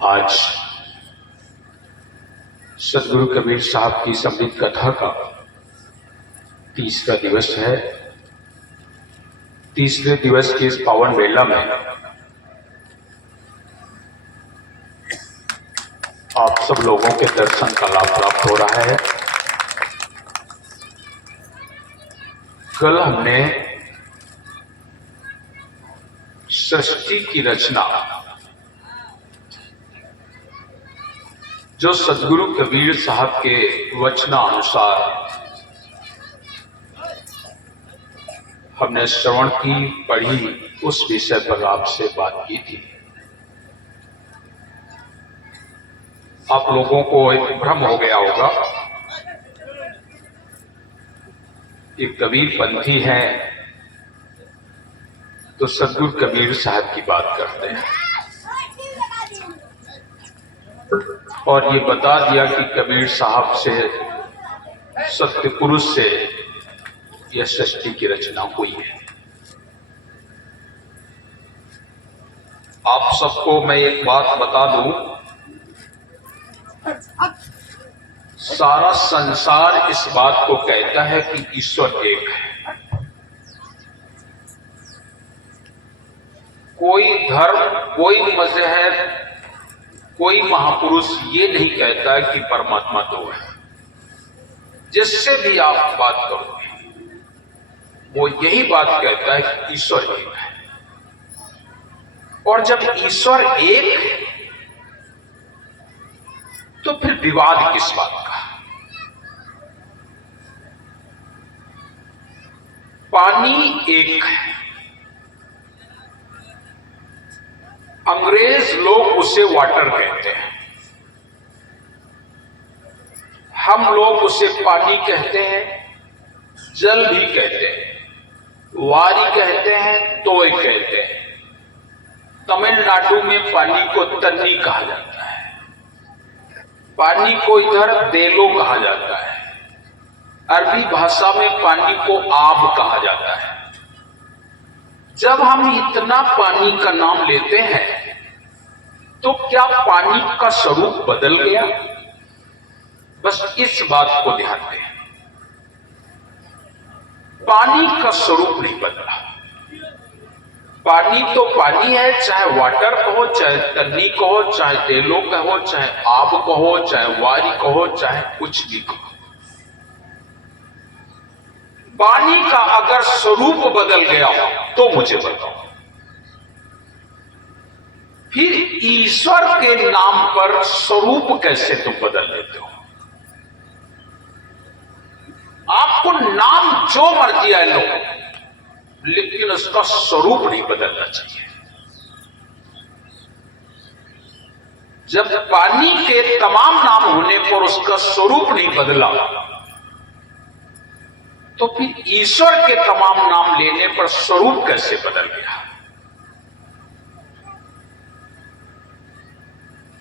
आज सदगुरु कबीर साहब की समृद्ध कथा का तीसरा दिवस है। तीसरे दिवस के इस पावन बेला में आप सब लोगों के दर्शन का लाभ प्राप्त हो रहा है। कल हमने सृष्टि की रचना जो सदगुरु कबीर साहब के वचनानुसार हमने श्रवण की, पढ़ी, उस विषय पर आपसे बात की थी। आप लोगों को एक भ्रम हो गया होगा कि कबीर पंथी हैं तो सदगुरु कबीर साहब की बात करते हैं, और ये बता दिया कि कबीर साहब से, सत्य पुरुष से यह सृष्टि की रचना हुई है। आप सबको मैं एक बात बता दूं, सारा संसार इस बात को कहता है कि ईश्वर एक है। कोई धर्म, कोई मजहब, कोई महापुरुष ये नहीं कहता है कि परमात्मा दो है। जिससे भी आप बात करोगे वो यही बात कहता है कि ईश्वर एक है। और जब ईश्वर एक है तो फिर विवाद किस बात का? पानी एक है, अंग्रेज लोग उसे वाटर कहते हैं, हम लोग उसे पानी कहते हैं, जल भी कहते हैं, वारी कहते हैं, तोय कहते हैं। तमिलनाडु में पानी को तन्नी कहा जाता है, पानी को इधर देलो कहा जाता है, अरबी भाषा में पानी को आब कहा जाता है। जब हम इतना पानी का नाम लेते हैं तो क्या पानी का स्वरूप बदल गया? बस इस बात को ध्यान दें, पानी का स्वरूप नहीं बदला। पानी तो पानी है, चाहे वाटर कहो, चाहे तन्नी कहो, चाहे तेलो कहो, चाहे आब कहो, चाहे वारी कहो, चाहे कुछ भी कहो। पानी का अगर स्वरूप बदल गया तो मुझे बताओ, फिर ईश्वर के नाम पर स्वरूप कैसे तुम बदल लेते हो? आपको नाम जो मर्जी है लो, लेकिन उसका स्वरूप नहीं बदलना चाहिए। जब पानी के तमाम नाम होने पर उसका स्वरूप नहीं बदला तो फिर ईश्वर के तमाम नाम लेने पर स्वरूप कैसे बदल गया?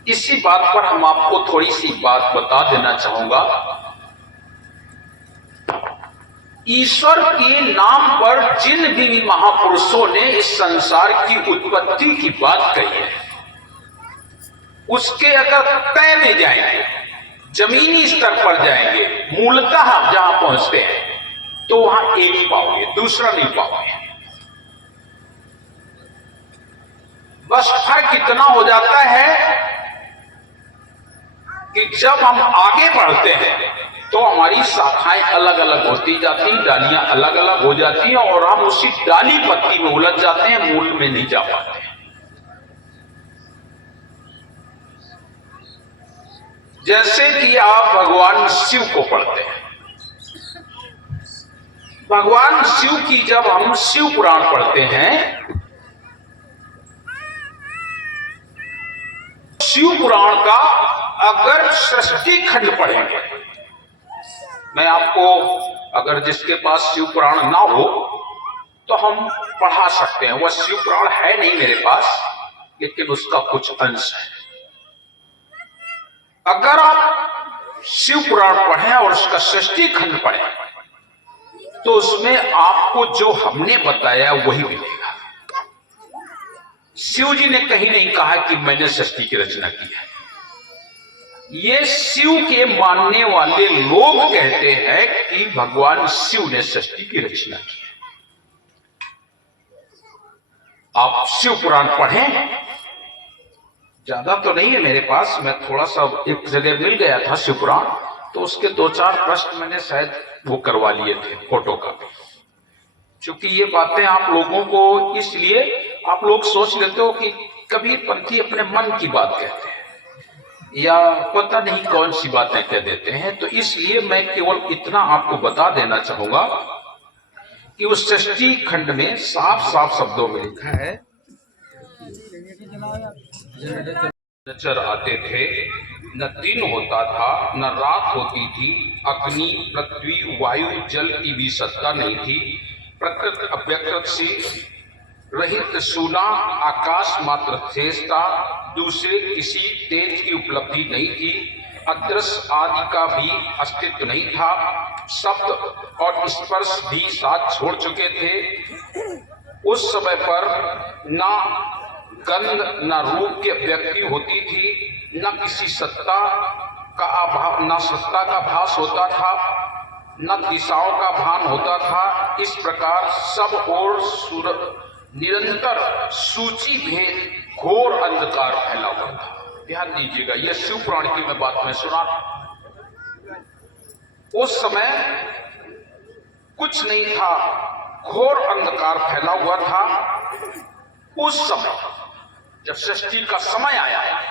इसी बात पर हम आपको थोड़ी सी बात बता देना चाहूंगा। ईश्वर के नाम पर जिन भी महापुरुषों ने इस संसार की उत्पत्ति की बात कही है, उसके अगर तय में जाएंगे, जमीनी स्तर पर जाएंगे, मूलतः आप जहां पहुंचते हैं तो वहां एक पाओगे, दूसरा नहीं पाओगे। बस फर्क इतना हो जाता है कि जब हम आगे बढ़ते हैं तो हमारी शाखाएं अलग अलग होती जाती, डालियां अलग अलग हो जाती हैं, और हम उसी डाली पत्ती में उलझ जाते हैं, मूल में नहीं जा पाते। जैसे कि आप भगवान शिव को पढ़ते हैं, भगवान शिव की जब हम शिव पुराण पढ़ते हैं, शिव पुराण का अगर सृष्टि खंड पढ़ेंगे, मैं आपको, अगर जिसके पास शिव पुराण ना हो तो हम पढ़ा सकते हैं। वह शिव पुराण है नहीं मेरे पास, लेकिन उसका कुछ अंश है। अगर आप शिव पुराण पढ़ें और उसका सृष्टि खंड पढ़ें तो उसमें आपको जो हमने बताया वही मिलेगा। शिव जी ने कहीं नहीं कहा कि मैंने सृष्टि की रचना की है। ये शिव के मानने वाले लोग कहते हैं कि भगवान शिव ने सृष्टि की रचना की है। आप शिव पुराण पढ़ें, ज्यादा तो नहीं है मेरे पास, मैं थोड़ा सा एक जगह मिल गया था शिव पुराण, तो उसके 2-4 प्रश्न मैंने शायद वो करवा लिए थे फोटो का। क्योंकि ये बातें आप लोगों को, इसलिए आप लोग सोच लेते हो कि कबीरपंथी अपने मन की बात कहते हैं या पता नहीं कौन सी बातें कह देते हैं। तो इसलिए मैं केवल इतना आपको बता देना चाहूंगा कि उस सृष्टि खंड में साफ साफ शब्दों में लिखा है, नजर आते थे, न दिन होता था न रात होती थी, अग्नि पृथ्वी वायु जल की भी सत्ता नहीं थी, प्रकृति अव्यकृत सी रहित सूना आकाश मात्र शेष था, दूसरे किसी तेज की उपलब्धि नहीं थी, अदृश्य आदि का भी अस्तित्व नहीं था, शब्द और स्पर्श भी साथ छोड़ चुके थे। उस समय पर ना गंध न रूप की व्यक्ति होती थी, न किसी सत्ता का अभाव, न सत्ता का भास होता था, न दिशाओं का भान होता था। इस प्रकार सब ओर निरंतर सूची भेद घोर अंधकार फैला हुआ था। ध्यान दीजिएगा, यह शिव पुराण की मैं बात में सुना। उस समय कुछ नहीं था, घोर अंधकार फैला हुआ था। उस समय जब सृष्टि का समय आया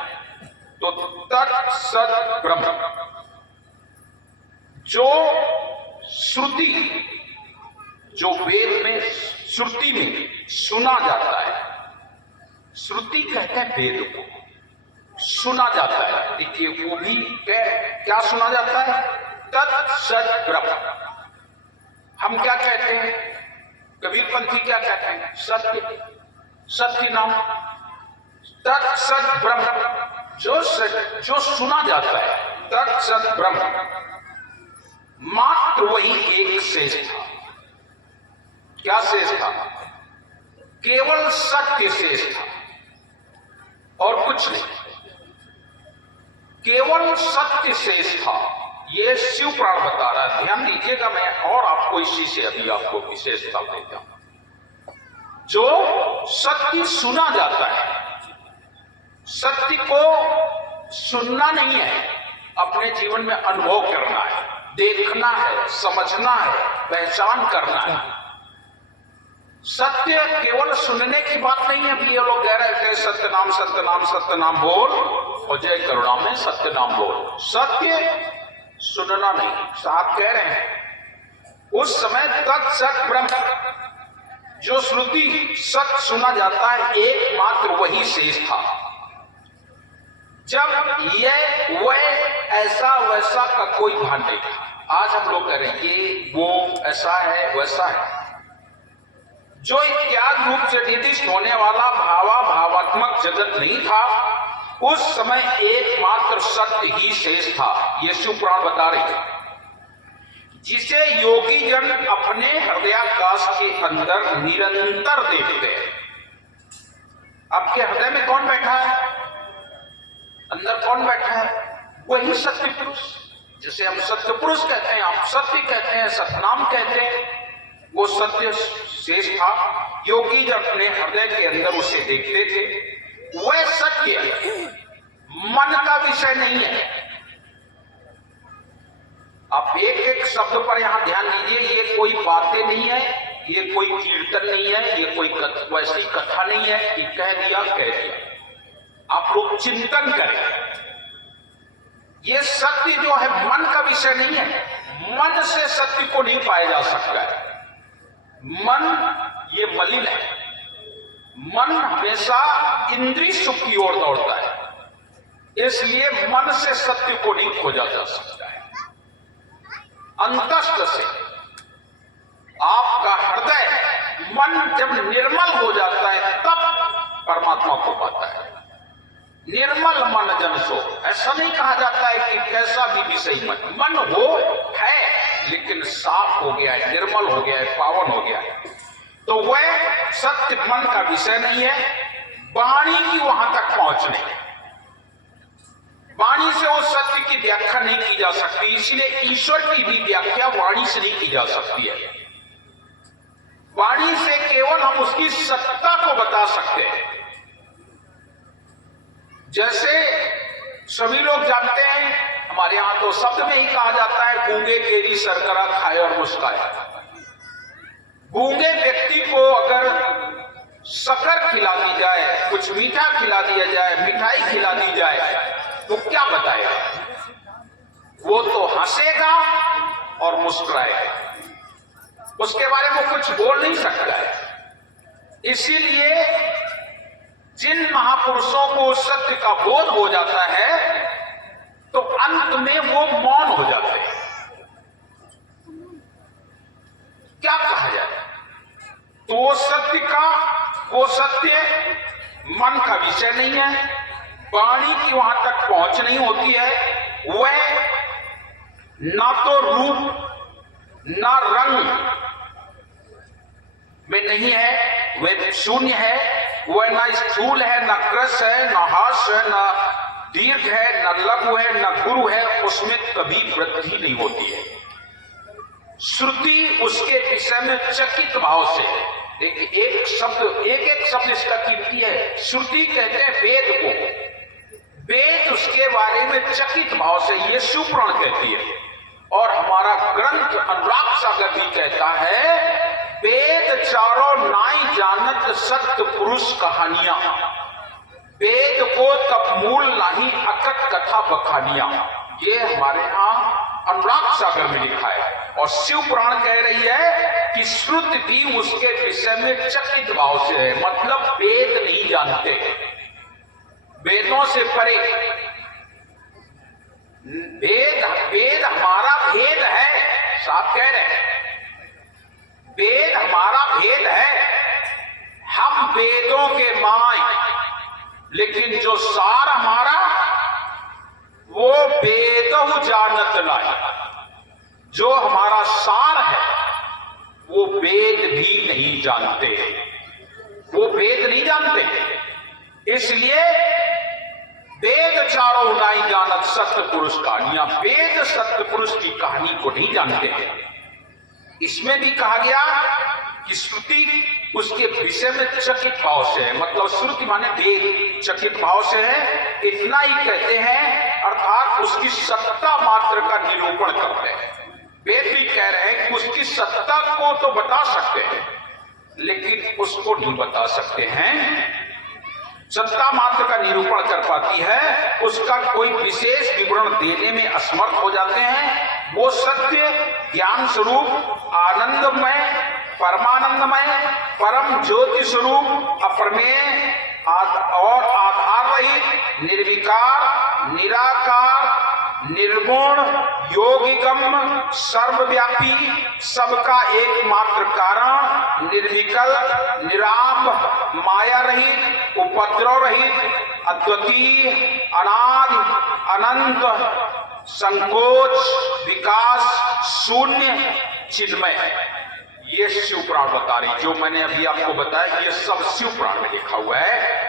तो तत् सत ब्रह्म, जो श्रुति, जो वेद में श्रुति में सुना जाता है, श्रुति कहते हैं वेद को, सुना जाता है। देखिए वो भी क्या सुना जाता है, तत् सत ब्रह्म। हम क्या कहते हैं, कबीरपंथी क्या कहते हैं, सत्य, सत्य नाम, तत् सत ब्रह्म, जो सुना जाता है, तत् सत ब्रह्म, मात्र वही एक शेष था। क्या शेष था, केवल सत्य शेष था और कुछ नहीं, केवल सत्य शेष था। यह शिव पुराण बता रहा है। ध्यान दीजिएगा, मैं और आपको इसी से अभी आपको विशेषता देता हूं। जो सत्य सुना जाता है, सत्य को सुनना नहीं है, अपने जीवन में अनुभव करना है, देखना है, समझना है, पहचान करना है। सत्य केवल सुनने की बात नहीं है। अभी ये लोग कह रहे थे सत्य नाम सत्य नाम सत्य नाम बोल और जय करुणा में सत्य नाम बोल। सत्य सुनना नहीं, साहब कह रहे हैं उस समय तत् सत ब्रह्म, जो श्रुति सत्य सुना जाता है, एकमात्र वही शेष था। जब यह वह ऐसा वैसा का कोई भान नहीं था। आज हम लोग कह रहे हैं ये वो ऐसा है वैसा है, जो इत्यादि रूप से निर्दिष्ट होने वाला भावात्मक जगत नहीं था। उस समय एकमात्र सत्य ही शेष था। ये शिव पुराण बता रही है, जिसे योगी जन अपने हृदयाकाश के अंदर निरंतर देखते हैं। आपके हृदय में कौन बैठा है, अंदर कौन बैठा है, वही सत्य पुरुष। जिसे हम सत्य पुरुष कहते हैं, आप सत्य कहते हैं, सतनाम कहते हैं, वो सत्य शेष था। योगी जब अपने हृदय के अंदर उसे देखते थे, वह सत्य मन का विषय नहीं है। आप एक एक शब्द पर यहां ध्यान दीजिए, ये कोई बातें नहीं है, ये कोई कीर्तन नहीं है, ये कोई वैसी कथा नहीं है कि कह दिया। आप लोग चिंतन करें, ये सत्य जो है मन का विषय नहीं है। मन से सत्य को नहीं पाया जा सकता है। मन ये मलिन है। मन हमेशा इंद्रिय सुख की ओर दौड़ता है, इसलिए मन से सत्य को नहीं खोजा जा सकता है। अंतस्थ से आपका हृदय, मन जब निर्मल हो जाता है तब परमात्मा को पाता है। निर्मल मन जन सो, ऐसा नहीं कहा जाता है कि कैसा भी विषय मन हो है, लेकिन साफ हो गया है, निर्मल हो गया है, पावन हो गया है, तो वह सत्य मन का विषय नहीं है। वाणी की वहां तक पहुंच नहीं, वाणी से उस सत्य की व्याख्या नहीं की जा सकती। इसलिए ईश्वर की भी व्याख्या वाणी से नहीं की जा सकती है। वाणी से केवल हम उसकी सत्ता को बता सकते हैं। जैसे सभी लोग जानते हैं, हमारे यहां तो शब्द में ही कहा जाता है, गूंगे केरी सरकरा खाए और मुस्काए। गूंगे व्यक्ति को अगर शक्कर खिला दी जाए, कुछ मीठा खिला दिया जाए, मिठाई खिला दी जाए, तो क्या बताएगा? वो तो हंसेगा और मुस्कुराएगा, उसके बारे में कुछ बोल नहीं सकता है। इसीलिए जिन महापुरुषों को सत्य का बोध हो जाता है तो अंत में वो मौन हो जाते हैं। क्या कहा जाए? तो वो सत्य मन का विषय नहीं है, वाणी की वहां तक पहुंच नहीं होती है। वह ना तो रूप ना रंग में नहीं है, वह शून्य है। वह ना स्थूल है, ना कृश है, ना हास है, ना दीर्घ है, ना लघु है, ना गुरु है, उसमें कभी वृद्धि नहीं होती है। श्रुति उसके विषय में चकित भाव से, एक एक शब्द इसका कीमती है। श्रुति कहते हैं वेद को, वेद उसके बारे में चकित भाव से, ये शिवपुराण कहती है। और हमारा ग्रंथ अनुराग सागर भी कहता है, वेद चारों नाई जानत सत्य पुरुष कहानियां, वेद को तब मूल नहीं अकट कथा बखानियां। ये हमारे यहां अनुराग सागर में लिखा है। और शिव पुराण कह रही है कि श्रुति भी उसके विषय में चकित भाव से है, मतलब वेद नहीं जानते, वेदों से परे। वेद हमारा भेद है, साहब कह रहे हैं, वेद हमारा भेद है, हम वेदों के माय, लेकिन जो सार हमारा वो वेदहु जानत नहीं। जो हमारा सार है वो वेद भी नहीं जानते, वो वेद नहीं जानते। इसलिए वेद चारों नाई जानत सत्य पुरुष कहानियां, वेद सत्य पुरुष की कहानी को नहीं जानते हैं। इसमें भी कहा गया कि श्रुति उसके विषय में चकित भाव से है, मतलब श्रुति माने वेद चकित भाव से है, इतना ही कहते हैं। अर्थात उसकी सत्ता मात्र का निरूपण करते हैं। वेद भी कह रहे हैं कि उसकी सत्ता को तो बता सकते हैं, लेकिन उसको नहीं बता सकते हैं। सत्ता मात्र का निरूपण कर पाती है, उसका कोई विशेष विवरण देने में असमर्थ हो जाते हैं। वो सत्य ज्ञान स्वरूप, आनंदमय, परमानंदमय, परम ज्योति स्वरूप, अप्रमेय और आधार रहित, निर्विकार, निराकार, निर्गुण, योगिगम, सर्वव्यापी, सबका एकमात्र कारण, निर्विकल्प, निरामय, माया रहित, उपद्रव रहित, अद्वितीय, अनादि, अनंत, संकोच, विकास, शून्य, चिन्मय है। ये शिव पुराण बता रही, जो मैंने अभी आपको बताया, ये सब शिव पुराण में लिखा हुआ है।